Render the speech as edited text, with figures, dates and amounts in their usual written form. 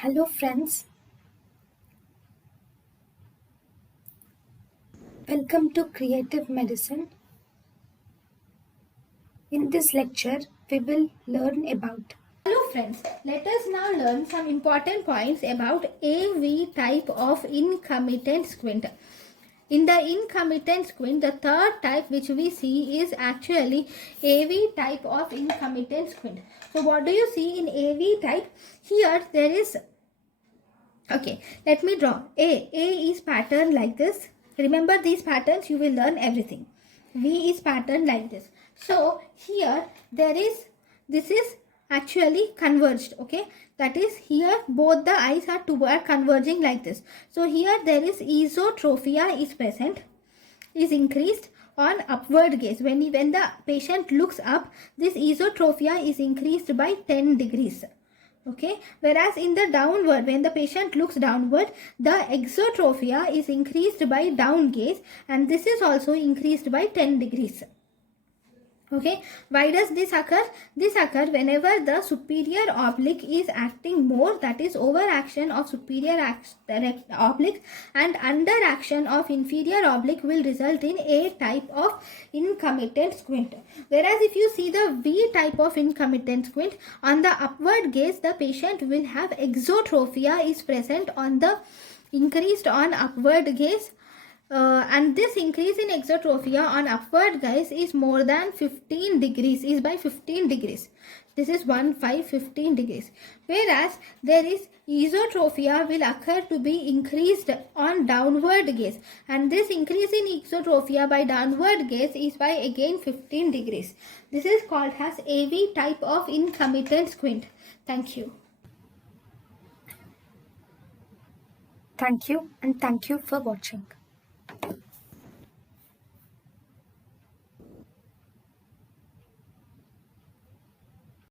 Hello friends, welcome to Creative Medicine. In this lecture, we will learn about. Hello friends, let us now learn some important points about AV type of incommitant squint. In the incommitant squint, the third type which we see is actually AV type of incommitant squint. So what do you see in AV type? Here there is, okay, let me draw. A is pattern like this. Remember these patterns, you will learn everything. V is pattern like this. So here there is, this is actually converged, okay? That is, here both the eyes are converging like this. So here there is esotropia is present, is increased on upward gaze. When the patient looks up, this esotropia is increased by 10 degrees. Okay, whereas in the downward, when the patient looks downward, the exotropia is increased by down gaze, and this is also increased by 10 degrees. Okay, why does this occur? This occurs whenever the superior oblique is acting more, that is overaction of superior oblique, and underaction of inferior oblique will result in a type of incommitant squint. Whereas if you see the V type of incommitant squint, on the upward gaze the patient will have exotropia is present on the increased on upward gaze. And this increase in exotropia on upward gaze is more than 15 degrees, is by 15 degrees. This is 15 degrees. Whereas there is esotropia will occur to be increased on downward gaze. And this increase in exotropia by downward gaze is by again 15 degrees. This is called as AV type of incommitant squint. Thank you. Thank you and thank you for watching.